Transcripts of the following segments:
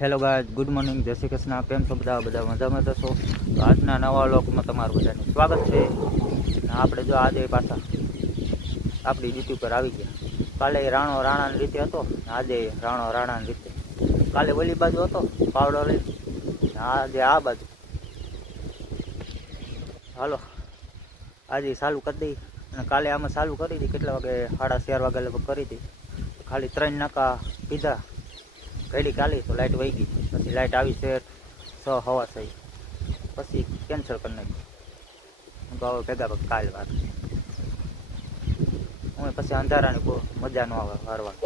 Hello guys, good morning, જય શ્રી કૃષ્ણ. કેમ છો બધા મજામાં જશો? તો આજના નવા લોકમાં તમારું બધાનું સ્વાગત છે. આપણે જો આજે પાછા આપણી ડ્યુટી પર આવી ગયા. કાલે રાણો રાણાની રીતે હતો, આજે રાણો રાણાની રીતે. કાલે ઓલી બાજુ હતો પાવડો લઈ, આજે આ બાજુ. હાલો આજે ચાલુ કરી દઈ. અને કાલે આમાં ચાલુ કરી હતી કેટલા વાગે? 4:30 વાગે લગભગ કરી હતી. ખાલી 3 નાકા પીધા, ઘડી કાલી તો લાઇટ વહી ગઈ. પછી લાઇટ આવી છે 6:15, પછી કેન્સલ કરી નાખ્યું. તો હવે ભેગા કાલ વાત. હું પછી અંધારાની બહુ મજા ન આવે હારવા.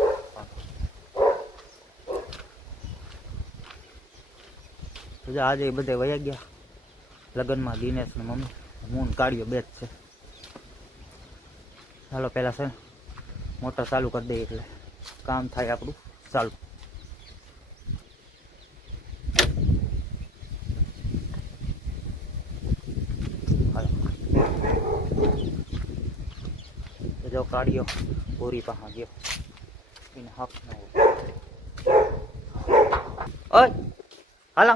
આજે બધે વયા ગયા લગ્નમાં. દિનેશ ને મમ્મી, હું કાઢ્યો બે જ છે. ચાલો પહેલાં છે મોટર ચાલુ કરી દઈએ એટલે કામ થાય આપણું ચાલુ. જો કાઢ્યો પૂરી પાસે ગયો એને હક ન હોય. ઓય હાલ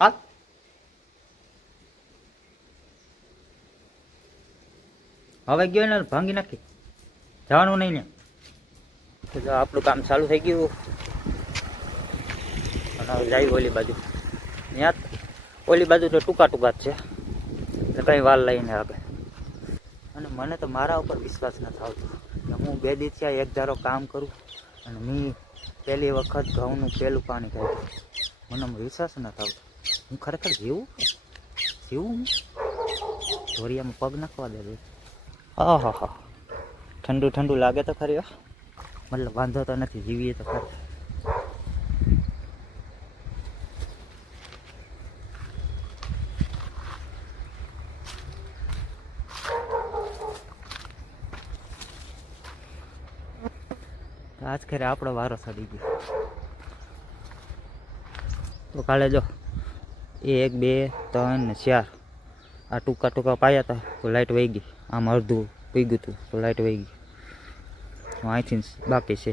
હાલ, હવે ગયો ને ભાંગી નાખી, જવાનું નહીં ને. તો જો આપણું કામ ચાલુ થઈ ગયું. અને હવે જાય ઓલી બાજુ. ત્યાં ઓલી બાજુ તો ટૂંકા જ છે એટલે કંઈ વાર લઈને આગળ. અને મને તો મારા ઉપર વિશ્વાસ નથી આવતો કે હું 2 દિવસથી એક ધારો કામ કરું અને મેં પહેલી વખત ઘઉંનું પહેલું પાણી કાઢ્યું. મને વિશ્વાસ નથી આવતો. હું ખરેખર જીવું ધોરિયામાં પગ નાખવા દે. હા હા હા, ઠંડુ ઠંડુ લાગે તો ખરી. મતલબ વાંધો તો નથી, જીવીએ તો ખરી. આજ ખેરે આપણો વારો ચડી ગયો. તો કાલે જો 1 2 3 ને 4 આ ટૂંકા પાયા હતા તો લાઇટ વહી ગઈ. આમ અડધું પી ગયું હતું તો લાઇટ વહી ગઈ. અહીંથી બાકી છે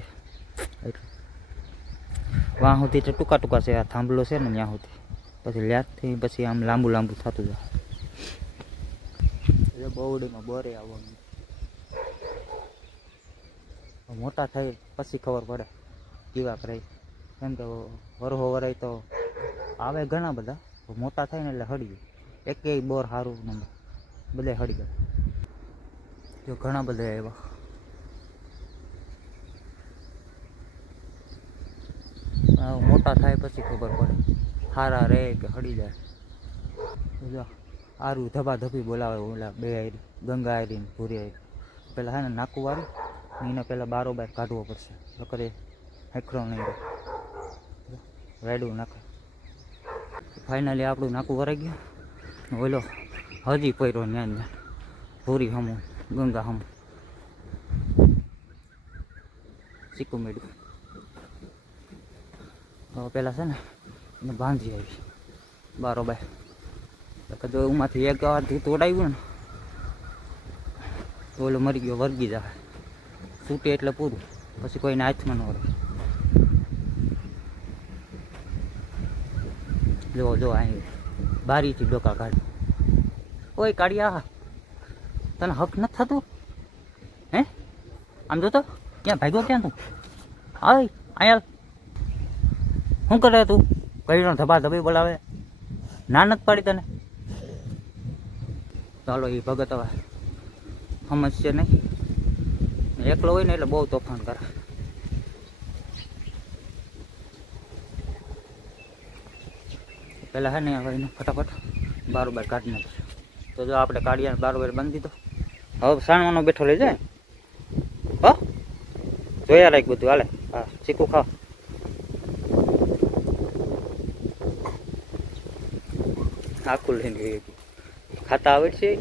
વાં સુધી તો ટૂંકા છે. આ થાંભલો છે ને ત્યાં સુધી, પછી લ્યાથી પછી આમ લાંબુ થતું જાય. બહુડીમાં બોરે આવવાનું. મોટા થાય પછી ખબર પડે કેવા કરે. કેમ કે વરહો વરાય તો આવે ઘણા બધા, મોટા થાય ને એટલે હળી ગયું. એકેય બોર સારું નંબર બધે હળી ગયા. જો ઘણા બધા આવ્યા. મોટા થાય પછી ખબર પડે સારા રહે કે હળી જાય. જો આરું ધબાધબી બોલાવે ઓલા બે આયરી, ગંગા આયરી ને ભૂરી આયરી. પેલા હે ને નાકું વાળું એને પહેલાં બારોબાર કાઢવો પડશે, નકરે હેખરો નહીં રહે. રાયડું નાખે. ફાઇનલી આપણું નાકું વરાઈ ગયું. ઓલો હજી પડ્યો ત્યાં ભૂરી હમું, ગંગા હમું ચીકું મેળ્યું. હવે પહેલાં છે ને એને બાંધી આવી બારોબાર. જો એમાંથી એક વારથી તોડાવ્યું ને તો ઓલો મરી ગયો, વર્ગી જાય. છૂટે એટલે પૂરું, પછી કોઈને હાથમાં ન રહે. જો અહીં બારીથી ડોકા કાઢ. ઓય કાઢ્યા, તને હક નથી થતું હે? આમ જોતો ક્યાં ભાગ્યો, ક્યાં તું? આય અહીંયા શું કરે તું? કહીનો ધબાધબી બોલાવે, ના નથી પાડી તને. ચાલો એ ભગત હવે સમજશે નહીં. એકલો હોય ને એટલે બહુ તોફાન કરે. પહેલાં હે ને હવે એને ફટાફટ બારોબાર કાઢી નાખે. તો જો આપણે કાઢીને બારોબાર બાંધી દીધો. હવે સાણવાનો બેઠો લઈ જાય. હા જોયા રાખ બધું. હાલે હા, ચીકુ ખાવ. આખું લઈને ગઈ ખાતા આવડશે.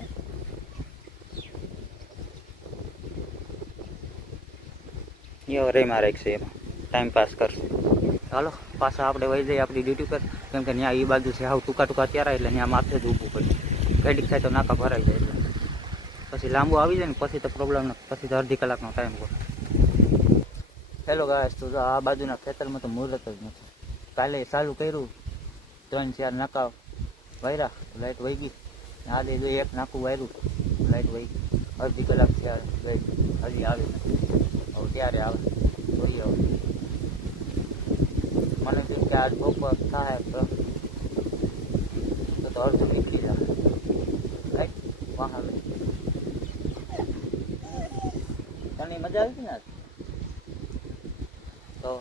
એ રેમાં રાખશે, એમાં ટાઈમ પાસ કરશે. ચાલો પાછા આપણે વહી જઈએ આપણી ડ્યુટી પર. કેમ કે ત્યાં એ બાજુ છે હાવ ટૂંકા ત્યારે, એટલે ત્યાં માથે જ ઊભું પડે. ગાડી થાય તો નાકા ભરાઈ જાય. એટલે પછી લાંબુ આવી જાય ને પછી તો પ્રોબ્લેમ નથી. પછી તો અડધી કલાકનો ટાઈમ હોય. હેલો ગાઈસ, તો જો આ બાજુના ખેતરમાં તો મુહૂર્ત જ નથી. કાલે ચાલુ કર્યું, 3-4 નાકા વાયરા, લાઈટ વહી ગઈ. આજે જો એક નાકું વાયરું, લાઈટ વહી ગઈ. અડધી કલાક થયા ગઈ, હજી આવી નથી. હવે ક્યારે આવે જોઈએ. હવે મને એમ કે આજ બપોર થાય તો અડધું નીકળી જાય. લાઈટ વાહ તને મજા આવી ને તો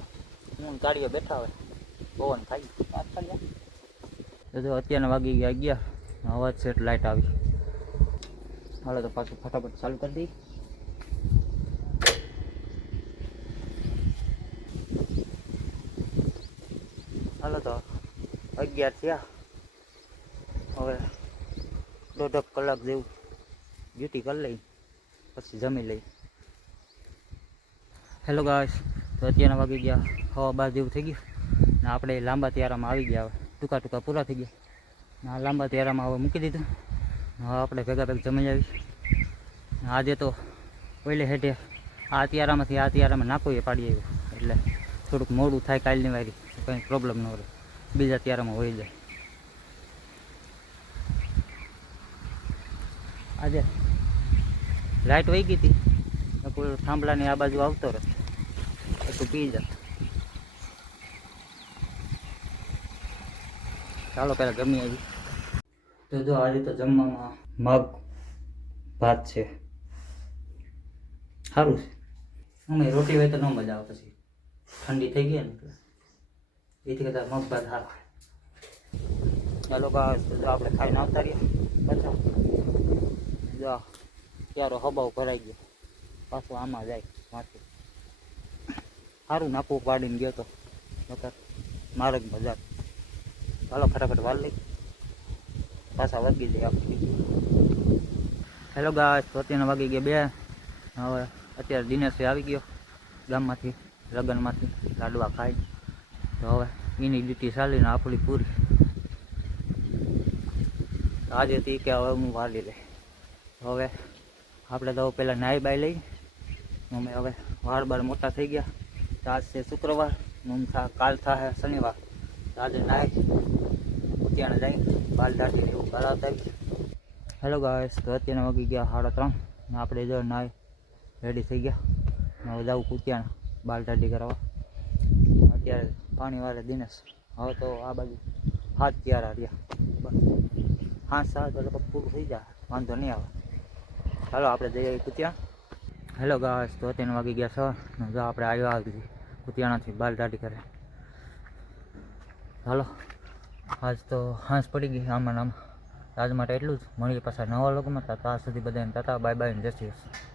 હું ગાડીએ બેઠા હોય પવન ખાઈ. તો અત્યારના વાગી ગયા 11, અવાજ છે લાઈટ આવી. હાલો તો પાછું ફટાફટ ચાલુ કરી દઈ. હાલો તો 11 થયા. હવે 1.5 કલાક જેવું ડ્યુટી કરી લઈ, પછી જમી લઈ. હેલો ગાઈસ, તો અત્યારના વાગી ગયા 12 જેવું થઈ ગયું ને આપણે લાંબા ત્યારામાં આવી ગયા. હવે ટૂંકા પૂરા થઈ ગયા ને આ લાંબા ત્યારામાં હવે મૂકી દીધું. હવે આપણે ભેગા જમી આવી. આજે તો પહેલે હેઠે આ ત્યારામાંથી આ ત્યારામાં નાખો એ પાડી આવ્યું, એટલે થોડુંક મોડું થાય કાલની વારી, કંઈ પ્રોબ્લેમ ન રહે, બીજા ત્યારામાં હોઈ જાય. આજે લાઈટ વહી ગઈ હતી, કોઈ થાંભલાની આ બાજુ આવતો રહે પછી પી જાય. ચાલો પહેલાં જમી આવી. તો જો આજે તો જમવામાં મગ ભાત છે, સારું છે. અમે રોટી હોય તો ન મજા આવે, પછી ઠંડી થઈ ગઈ ને એટલે એથી કદાચ મગ ભાત સારા. ચાલો ગાઈસ, તો આપણે ખાઈને આવતા રહીએ. પાછા જો ક્યારો હબાવ ભરાઈ ગયો, પાછું આમાં જાય માથું. સારું નાખવું પાડીને ગયો તો નકર માર્ગ બજાર. ચાલો ફટાફટ વાર લઈ, પાછા વાગી જાય આપણે. હેલો ગાઈસ, તો અત્યારના વાગી ગયા 2. હવે અત્યારે દિનેશ આવી ગયો ગામમાંથી, લગ્નમાંથી લાડવા ખાઈ. તો હવે એની ડ્યુટી ચાલીને આપણી પૂરી. આજે થી કે હવે હું વાલી લઈ. હવે આપણે તો પહેલાં નાહી બાઈ લઈ. અમે હવે વાળ બાર મોટા થઈ ગયા. આજ છે શુક્રવાર, કાલ થાય શનિવાર. આજે નાહી ત્યાં જઈ બાલ દાઢી એવું કરાવતા આવી. હેલો ગાઈસ, તો અત્યારે વાગી ગયા 3:30 ને આપણે જો નાહી રેડી થઈ ગયા. હવે જવું કુતિયાણ બાલ દાઢી કરાવવા. અત્યારે પાણી વાળે દિનેશ. હવે તો આ બાજુ 7 ત્યારા રહ્યા, બસ 7 એટલે પૂરું થઈ જાય, વાંધો નહીં આવે. ચાલો આપણે જઈએ કુતિયાણ. હેલો ગાઈસ, તો અત્યારે વાગી ગયા 6 જો આપણે આવ્યા આવી કુતિયાણાથી બાલ દાઢી કરે. હાલો આજ તો હાંસ પડી ગઈ આમાં આજ માટે એટલું જ. મળીએ પાછા નવા લોકોમાં. ત્યાં સુધી બધાને ટાટા બાય બાય ને જય શ્રી કૃષ્ણ.